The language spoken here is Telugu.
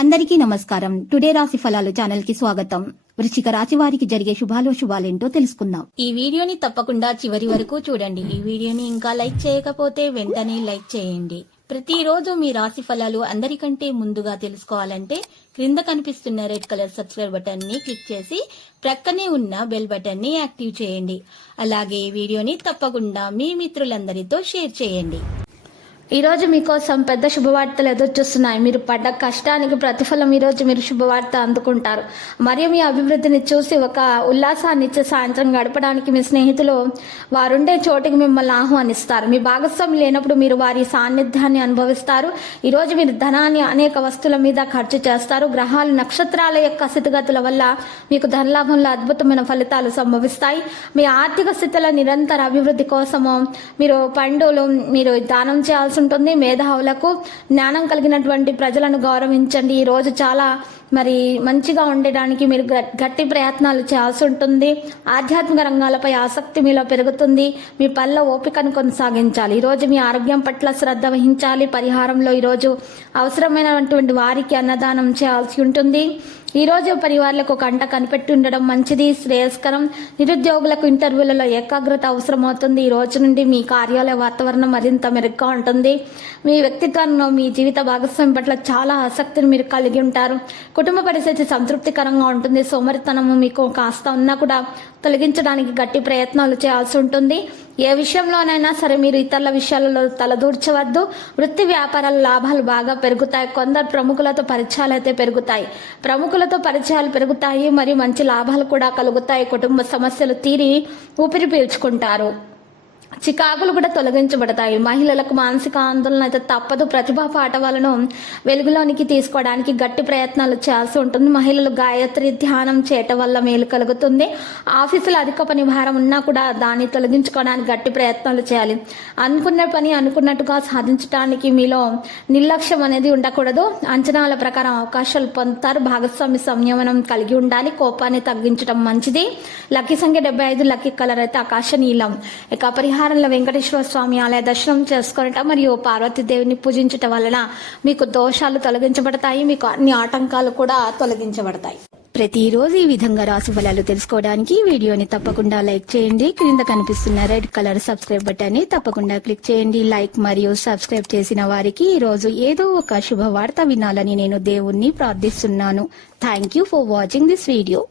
అందరికీ నమస్కారం. టుడే రాశి ఫలాలు ఛానల్ కి స్వాగతం. వృశ్చిక రాశి వారికి జరిగే శుభాలేంటో తెలుసుకుందాం. ఈ వీడియోని తప్పకుండా చివరి వరకు చూడండి. ఈ వీడియోని ఇంకా లైక్ చేయకపోతే వెంటనే లైక్ చేయండి. ప్రతిరోజు మీ రాశి ఫలాలు అందరికంటే ముందుగా తెలుసుకోవాలంటే క్రింద కనిపిస్తున్న రెడ్ కలర్ సబ్స్క్రైబ్ బటన్ ని క్లిక్ చేసి ప్రక్కనే ఉన్న బెల్ బటన్ ని యాక్టివ్ చేయండి. అలాగే ఈ వీడియోని తప్పకుండా మీ మిత్రులందరితో షేర్ చేయండి. ఈ రోజు మీకోసం పెద్ద శుభవార్తలు ఎదురుచూస్తున్నాయి. మీరు పడ్డ కష్టానికి ప్రతిఫలం ఈ రోజు మీరు శుభవార్త అందుకుంటారు. మరియు మీ అభివృద్ధిని చూసి ఒక ఉల్లాసాన్ని ఇచ్చే సాయంత్రం గడపడానికి మీ స్నేహితులు వారుండే చోటికి మిమ్మల్ని ఆహ్వానిస్తారు. మీ భాగస్వామి లేనప్పుడు మీరు వారి సాన్నిధ్యాన్ని అనుభవిస్తారు. ఈ రోజు మీరు ధనాన్ని అనేక వస్తువుల మీద ఖర్చు చేస్తారు. గ్రహాలు నక్షత్రాల యొక్క స్థితిగతుల వల్ల మీకు ధనలాభంలో అద్భుతమైన ఫలితాలు సంభవిస్తాయి. మీ ఆర్థిక స్థితిలో నిరంతర అభివృద్ధి కోసము మీరు దానం చేయాల్సి ఉంటుంది. మేధావులకు జ్ఞానం కలిగినటువంటి ప్రజలను గౌరవించండి. ఈ రోజు చాలా మంచిగా ఉండడానికి మీరు గట్టి ప్రయత్నాలు చేయాల్సి ఉంటుంది. ఆధ్యాత్మిక రంగాలపై ఆసక్తి మీలో పెరుగుతుంది. మీ పనిలో ఓపికను కొనసాగించాలి. ఈరోజు మీ ఆరోగ్యం పట్ల శ్రద్ధ వహించాలి. పరిహారంలో ఈరోజు అవసరమైనటువంటి వారికి అన్నదానం చేయాల్సి ఉంటుంది. ఈ రోజు పరివారులకు కంట కనిపెట్టి ఉండడం మంచిది, శ్రేయస్కరం. నిరుద్యోగులకు ఇంటర్వ్యూలలో ఏకాగ్రత అవసరమవుతుంది. ఈ రోజు నుండి మీ కార్యాలయ వాతావరణం మరింత మెరుగ్గా ఉంటుంది. మీ వ్యక్తిత్వంలో మీ జీవిత భాగస్వామి పట్ల చాలా ఆసక్తిని మీరు కలిగి ఉంటారు. కుటుంబ పరిస్థితి సంతృప్తికరంగా ఉంటుంది. సోమరితనము మీకు కాస్త ఉన్నా కూడా తొలగించడానికి గట్టి ప్రయత్నాలు చేయాల్సి ఉంటుంది. ఏ విషయంలోనైనా సరే మీరు ఇతరుల విషయాలలో తలదూర్చవద్దు. వృత్తి వ్యాపారాల లాభాలు బాగా పెరుగుతాయి. కొందరు ప్రముఖులతో పరిచయాలు అయితే పెరుగుతాయి. ప్రముఖులతో పరిచయాలు పెరుగుతాయి మరియు మంచి లాభాలు కూడా కలుగుతాయి. కుటుంబ సమస్యలు తీరి ఊపిరి పీల్చుకుంటారు. చికాకులు కూడా తొలగించబడతాయి. మహిళలకు మానసిక ఆందోళన అయితే తప్పదు. ప్రతిభా పాఠవాలను వెలుగులోనికి తీసుకోవడానికి గట్టి ప్రయత్నాలు చేయాల్సి ఉంటుంది. మహిళలు గాయత్రి ధ్యానం చేయటం వల్ల మేలు కలుగుతుంది. ఆఫీసులో అధిక పని భారం ఉన్నా కూడా దాన్ని తొలగించుకోవడానికి గట్టి ప్రయత్నాలు చేయాలి. అనుకున్న పని అనుకున్నట్టుగా సాధించడానికి మీలో నిర్లక్ష్యం అనేది ఉండకూడదు. అంచనాల ప్రకారం అవకాశాలు పొందుతారు. భాగస్వామి సంయమనం కలిగి ఉండాలి. కోపాన్ని తగ్గించడం మంచిది. లక్కీ సంఖ్య 75. లక్కీ కలర్ అయితే ఆకాశ నీలం. ఇక పరిహారంలో వెంకటేశ్వర స్వామి ఆలయ దర్శనం చేసుకోవటం మరియు పార్వతీదేవిని పూజించటం వలన మీకు దోషాలు తొలగించబడతాయి. మీకు అన్ని ఆటంకాలు కూడా తొలగించబడతాయి. ప్రతిరోజు ఈ విధంగా రాశి ఫలాలు తెలుసుకోవడానికి వీడియోని తప్పకుండా లైక్ చేయండి. క్రింద కనిపిస్తున్న రెడ్ కలర్ సబ్స్క్రైబ్ బటన్ ని తప్పకుండా క్లిక్ చేయండి. లైక్ మరియు సబ్స్క్రైబ్ చేసిన వారికి ఈ రోజు ఏదో ఒక శుభవార్త వినాలని నేను దేవుణ్ణి ప్రార్థిస్తున్నాను. Thank you for watching this video.